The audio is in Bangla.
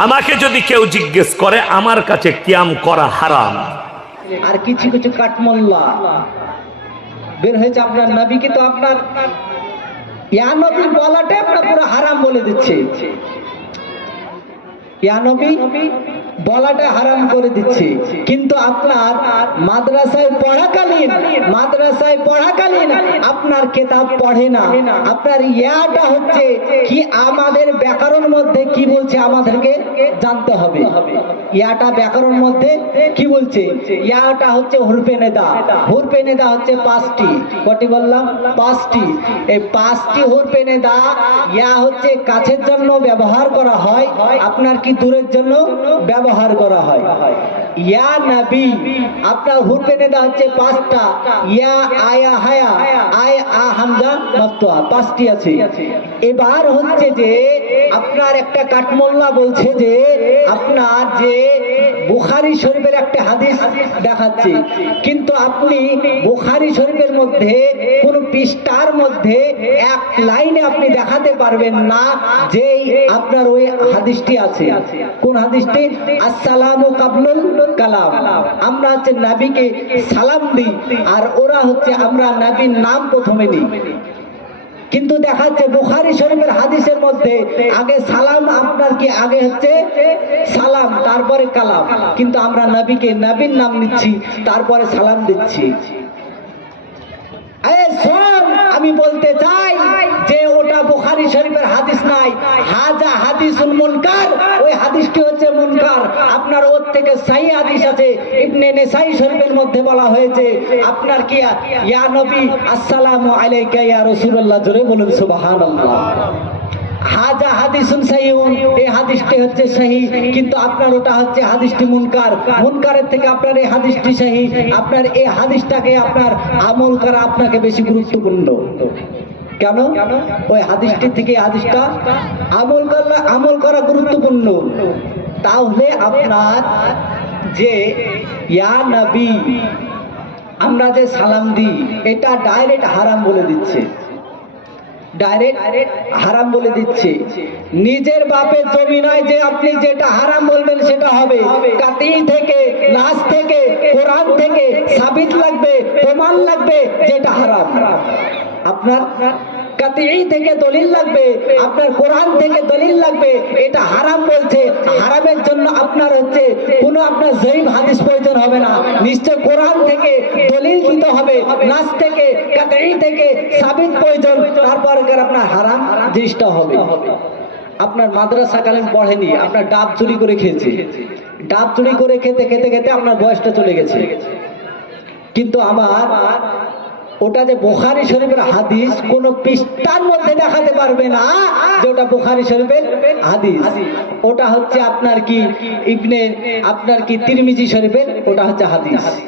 আমাকে যদি কেউ জিজ্ঞেস করে আমার কাছে কিয়াম করা হারাম, আর কিছু কিছু কাঠমোল্লা বের হয়েছে আপনার নবীকে তো আপনার ইয়া নবী বলাটা আপনার পুরো হারাম বলে দিচ্ছে। ইয়া নবী বলাটা হারাম করে দিচ্ছে, কিন্তু আপনার মাদ্রাসায় পড়াকালীন আপনার কিতাব পড়ে না। আপনার ইয়াটা হচ্ছে কি আমাদের ব্যাকরণ মধ্যে কি বলছে আমাদেরকে জানতে হবে। ইয়াটা ব্যাকরণ মধ্যে কি বলছে, ইয়াটা হচ্ছে হুরফে নেদা। হুরফে নেদা হচ্ছে 5টি। কটি বললাম? 5টি। এই 5টি হুরফে নেদা ইয়া হচ্ছে কাছের জন্য ব্যবহার করা হয়, আপনার কি দূরের জন্য ব্যবহার করা হয়। ইয়া নবী আপনার হুরফে নেদা হচ্ছে 5টা। ইয়া আয়া হায়া আয় আ হামজা মাকতুয়া 5টি আছে। এবার হচ্ছে যে আপনার একটা কাঠমোল্লা বলছে যে আপনার যে বুখারী শরীফের একটা হাদিস দেখাচ্ছে, কিন্তু আপনি বুখারী শরীফের মধ্যে কোন পৃষ্ঠার মধ্যে এক লাইনে আপনি দেখাতে পারবেন না যে আপনার ওই হাদিসটি আছে। কোন হাদিসটি? আসসালামু কাবলুল কালাম। আমরা হচ্ছে নবীকে সালাম দিই, আর ওরা হচ্ছে আমরা নবীর নাম প্রথমে নিই। কিন্তু দেখাচ্ছে বুখারী শরীফের হাদিসের মধ্যে আগে সালাম, আপনার কি আগে হচ্ছে সালাম তারপরে কালাম, কিন্তু আমরা নবীকে নবীর নাম নিচ্ছি তারপরে সালাম দিচ্ছি। আমি বলতে চাই যে ওটা বুখারী শরীফের হাদিস নাই, হাজা হাদিসুল মুনকার। ওই হাদিসটি হচ্ছে মুনকার। আপনার ওর থেকে সহি হাদিস আছে, ইবনে নেসাই শরীফের মধ্যে বলা হয়েছে আপনার কি ইয়া নবী আসসালামু আলাইকা ইয়া রাসূলুল্লাহ, জোরে বলুন সুবহানাল্লাহ। হাজা হাদিসুন সহিহুন, এই হাদিসটি হচ্ছে সহি, কিন্তু আপনার ওটা হচ্ছে হাদিসটি মুনকার। মুনকারের থেকে আপনার এই হাদিসটি সহি। আপনার এই হাদিসটাকে আপনার আমল করা আপনাকে বেশি গুরুত্বপূর্ণ। কেন? ওই হাদিসটি থেকে হাদিসটা আমল করা গুরুত্বপূর্ণ। তাহলে আপনার যে ইয়া নবী আমরা যে সালাম দিই এটা ডাইরেক্ট হারাম বলে দিচ্ছে, ডাইরেক্ট হারাম বলে দিচ্ছে। নিজের বাপের জমি নয় যে আপনি যেটা হারাম বলবেন সেটা হবে। কাতি থেকে, নাস থেকে, কোরআন থেকে সাবিত লাগবে, প্রমাণ লাগবে যেটা হারাম। আপনার কাতি থেকে দলিল লাগবে, আপনার কোরআন থেকে দলিল লাগবে এটা হারাম বলছে। হারামের জন্য আপনার হচ্ছে কোনো আপনার জয়ীফ হাদিস প্রয়োজন হবে না, নিশ্চয় কোরআন থেকে দলিল দিতে হবে, নাস থেকে, কাতি থেকে সাবিত প্রয়োজন, তারপর আপনার হারাম জিনিসটা হবে। আপনার মাদ্রাসাকালীন পড়েনি, আপনার ডাব চুরি করে খেয়েছে, ডাব চুরি করে খেতে খেতে খেতে আপনার বয়সটা চলে গেছে, কিন্তু আমার ওটা যে বুখারী শরীফের হাদিস কোন পৃষ্ঠার মধ্যে দেখাতে পারবে না যে ওটা বুখারী শরীফের হাদিস। ওটা হচ্ছে আপনার কি তিরমিজি শরীফের ওটা হচ্ছে হাদিস।